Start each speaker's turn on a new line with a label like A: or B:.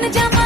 A: gonna jump.